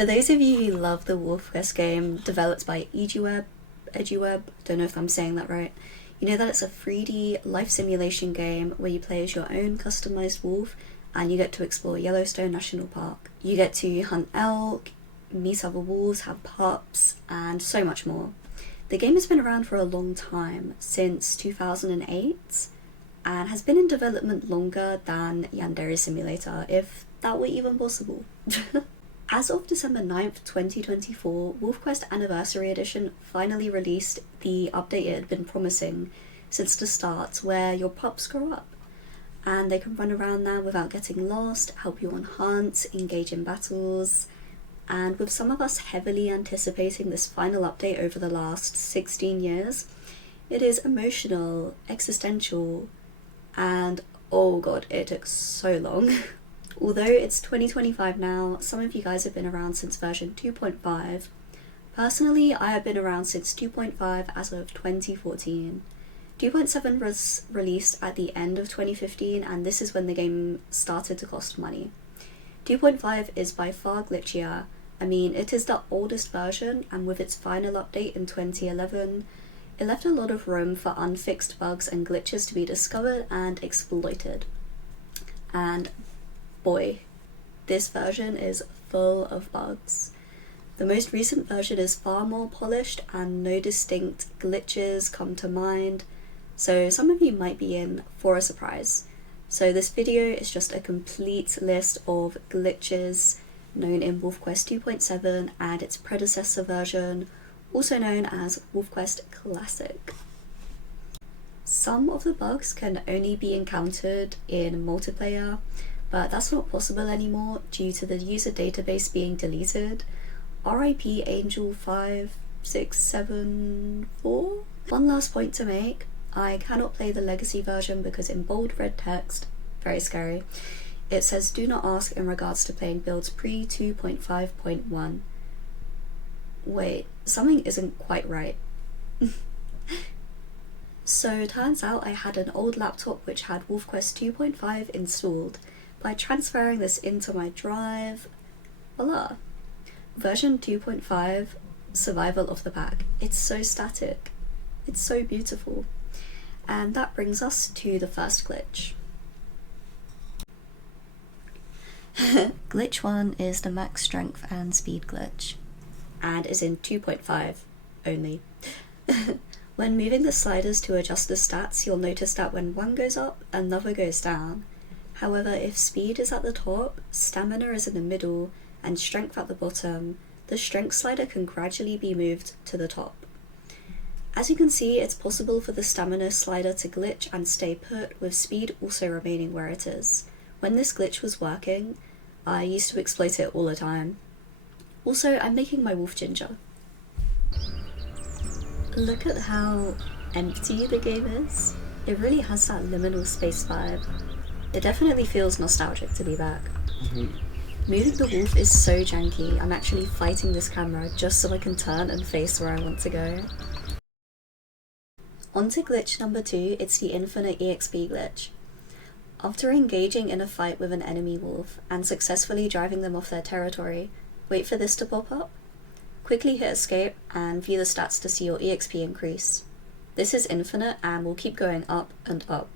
For those of you who love the WolfQuest game, developed by Eduweb, don't know if I'm saying that right, you know that it's a 3D life simulation game where you play as your own customized wolf and you get to explore Yellowstone National Park. You get to hunt elk, meet other wolves, have pups, and so much more. The game has been around for a long time, since 2008, and has been in development longer than Yandere Simulator, if that were even possible. As of December 9th, 2024, WolfQuest Anniversary Edition finally released the update it had been promising since the start, where your pups grow up and they can run around now without getting lost, help you on hunts, engage in battles, and with some of us heavily anticipating this final update over the last 16 years, it is emotional, existential, and oh god, it took so long. Although it's 2025 now, some of you guys have been around since version 2.5. Personally, I have been around since 2.5 as of 2014. 2.7 was released at the end of 2015, and this is when the game started to cost money. 2.5 is by far glitchier. I mean, it is the oldest version, and with its final update in 2011, it left a lot of room for unfixed bugs and glitches to be discovered and exploited. And boy, this version is full of bugs. The most recent version is far more polished and no distinct glitches come to mind, so some of you might be in for a surprise. So this video is just a complete list of glitches known in WolfQuest 2.7 and its predecessor version, also known as WolfQuest Classic. Some of the bugs can only be encountered in multiplayer, but that's not possible anymore due to the user database being deleted. RIP Angel 5674? One last point to make, I cannot play the legacy version because in bold red text, very scary, it says do not ask in regards to playing builds pre 2.5.1. Wait, something isn't quite right. So turns out I had an old laptop which had WolfQuest 2.5 installed. By transferring this into my drive, voila! Version 2.5, survival of the pack. It's so static. It's so beautiful. And that brings us to the first glitch. Glitch 1 is the max strength and speed glitch, and is in 2.5 only. When moving the sliders to adjust the stats, you'll notice that when one goes up, another goes down. However, if speed is at the top, stamina is in the middle, and strength at the bottom, the strength slider can gradually be moved to the top. As you can see, it's possible for the stamina slider to glitch and stay put, with speed also remaining where it is. When this glitch was working, I used to exploit it all the time. Also, I'm making my wolf ginger. Look at how empty the game is. It really has that liminal space vibe. It definitely feels nostalgic to be back. Moving the wolf is so janky, I'm actually fighting this camera just so I can turn and face where I want to go. On to glitch number 2, it's the infinite EXP glitch. After engaging in a fight with an enemy wolf and successfully driving them off their territory, wait for this to pop up. Quickly hit escape and view the stats to see your EXP increase. This is infinite and will keep going up and up.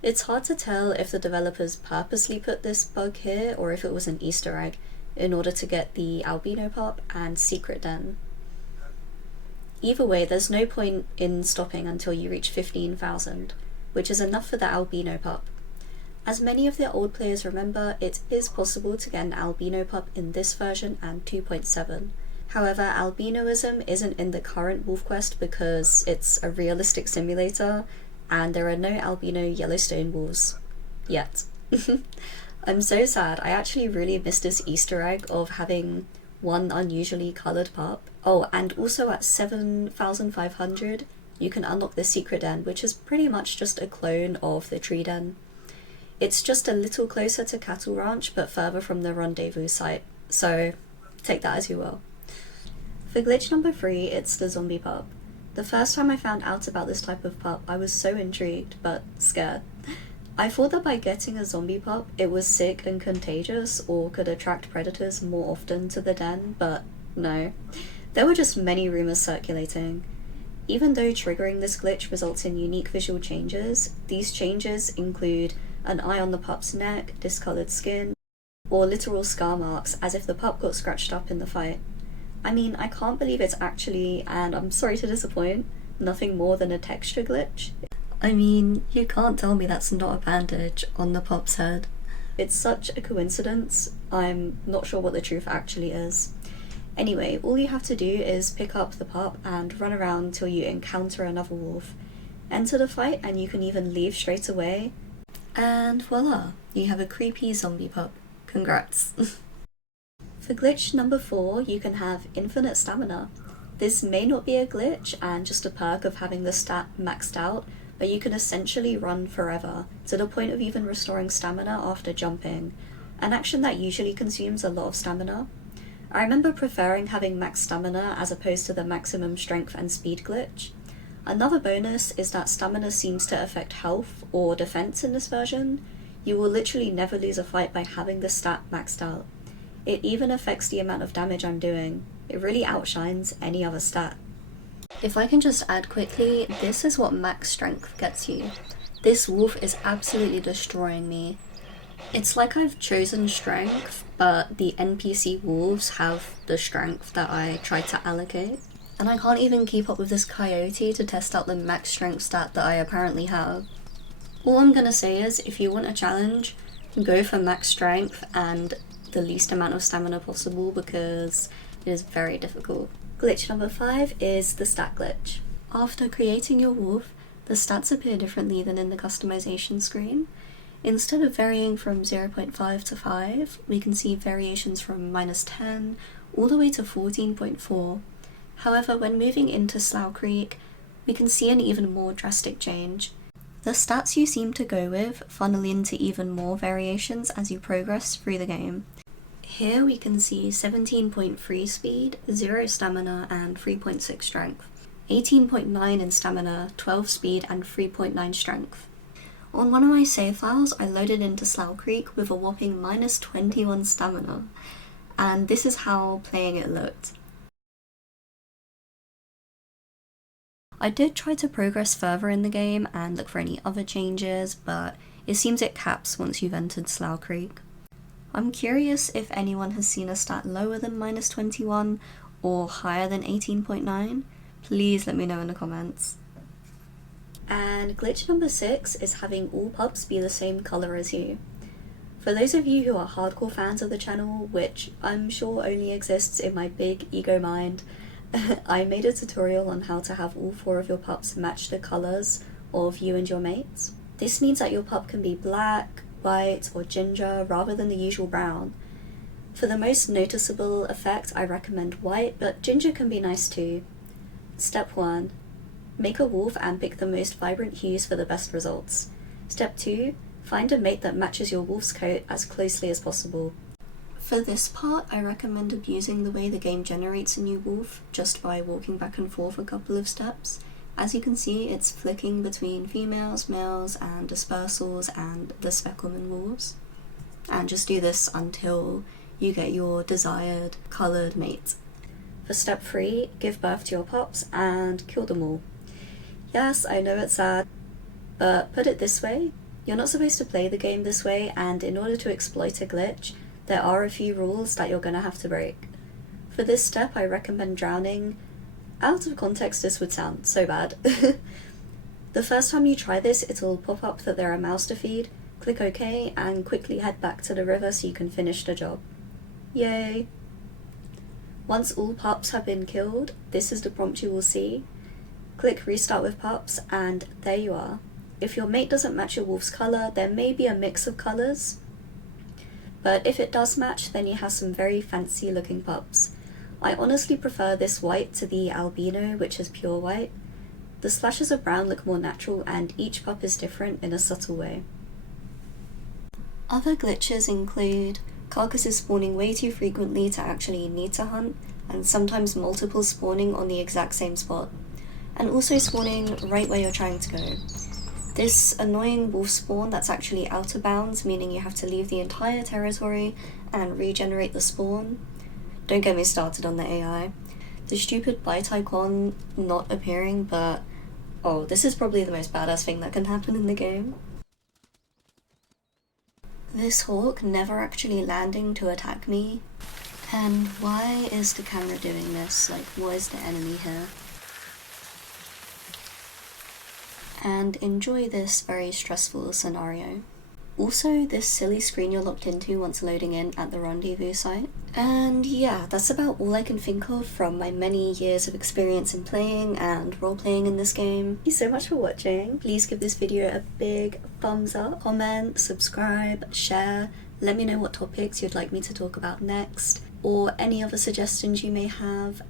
It's hard to tell if the developers purposely put this bug here or if it was an Easter egg in order to get the albino pup and secret den. Either way, there's no point in stopping until you reach 15,000, which is enough for the albino pup. As many of the old players remember, it is possible to get an albino pup in this version and 2.7. However, albinoism isn't in the current WolfQuest because it's a realistic simulator, and there are no albino Yellowstone wolves yet. I'm so sad. I actually really missed this Easter egg of having one unusually coloured pup. Oh, and also at 7,500 you can unlock the secret den, which is pretty much just a clone of the tree den. It's just a little closer to Cattle Ranch but further from the rendezvous site, so take that as you will. For glitch number 3, it's the zombie pup. The first time I found out about this type of pup, I was so intrigued, but scared. I thought that by getting a zombie pup, it was sick and contagious or could attract predators more often to the den, but no. There were just many rumors circulating. Even though triggering this glitch results in unique visual changes, these changes include an eye on the pup's neck, discoloured skin, or literal scar marks as if the pup got scratched up in the fight. I mean, I can't believe it's actually, and I'm sorry to disappoint, nothing more than a texture glitch. I mean, you can't tell me that's not a bandage on the pup's head. It's such a coincidence, I'm not sure what the truth actually is. Anyway, all you have to do is pick up the pup and run around till you encounter another wolf. Enter the fight and you can even leave straight away. And voila, you have a creepy zombie pup. Congrats. For glitch number 4, you can have infinite stamina. This may not be a glitch and just a perk of having the stat maxed out, but you can essentially run forever, to the point of even restoring stamina after jumping, an action that usually consumes a lot of stamina. I remember preferring having max stamina as opposed to the maximum strength and speed glitch. Another bonus is that stamina seems to affect health or defense in this version. You will literally never lose a fight by having the stat maxed out. It even affects the amount of damage I'm doing. It really outshines any other stat. If I can just add quickly, this is what max strength gets you. This wolf is absolutely destroying me. It's like I've chosen strength, but the NPC wolves have the strength that I tried to allocate. And I can't even keep up with this coyote to test out the max strength stat that I apparently have. All I'm gonna say is, if you want a challenge, go for max strength and the least amount of stamina possible because it is very difficult. Glitch number 5 is the stat glitch. After creating your wolf, the stats appear differently than in the customization screen. Instead of varying from 0.5 to 5, we can see variations from -10 all the way to 14.4. However, when moving into Slough Creek, we can see an even more drastic change. The stats you seem to go with funnel into even more variations as you progress through the game. Here we can see 17.3 speed, 0 stamina and 3.6 strength, 18.9 in stamina, 12 speed and 3.9 strength. On one of my save files, I loaded into Slough Creek with a whopping -21 stamina, and this is how playing it looked. I did try to progress further in the game and look for any other changes, but it seems it caps once you've entered Slough Creek. I'm curious if anyone has seen a stat lower than -21 or higher than 18.9. Please let me know in the comments. And glitch number 6 is having all pups be the same colour as you. For those of you who are hardcore fans of the channel, which I'm sure only exists in my big ego mind, I made a tutorial on how to have all 4 of your pups match the colours of you and your mates. This means that your pup can be black, white or ginger rather than the usual brown. For the most noticeable effect, I recommend white, but ginger can be nice too. Step 1. Make a wolf and pick the most vibrant hues for the best results. Step 2. Find a mate that matches your wolf's coat as closely as possible. For this part, I recommend abusing the way the game generates a new wolf just by walking back and forth a couple of steps. As you can see, it's flicking between females, males, and dispersals and the speckleman wolves. And just do this until you get your desired coloured mate. For step 3, give birth to your pups and kill them all. Yes, I know it's sad, but put it this way, you're not supposed to play the game this way, and in order to exploit a glitch, there are a few rules that you're gonna have to break. For this step, I recommend drowning. Out of context, this would sound so bad. The first time you try this, it'll pop up that there are mouse to feed, click OK, and quickly head back to the river so you can finish the job. Yay! Once all pups have been killed, this is the prompt you will see. Click restart with pups, and there you are. If your mate doesn't match your wolf's colour, there may be a mix of colours, but if it does match, then you have some very fancy looking pups. I honestly prefer this white to the albino, which is pure white. The splashes of brown look more natural, and each pup is different in a subtle way. Other glitches include carcasses spawning way too frequently to actually need to hunt, and sometimes multiple spawning on the exact same spot, and also spawning right where you're trying to go. This annoying wolf spawn that's actually out of bounds, meaning you have to leave the entire territory and regenerate the spawn. Don't get me started on the AI. The stupid bite icon not appearing, but oh, this is probably the most badass thing that can happen in the game. This hawk never actually landing to attack me. And why is the camera doing this? Like, what is the enemy here? And enjoy this very stressful scenario. Also, this silly screen you're locked into once loading in at the rendezvous site. And yeah, that's about all I can think of from my many years of experience in playing and role-playing in this game. Thank you so much for watching. Please give this video a big thumbs up, comment, subscribe, share. Let me know what topics you'd like me to talk about next, or any other suggestions you may have.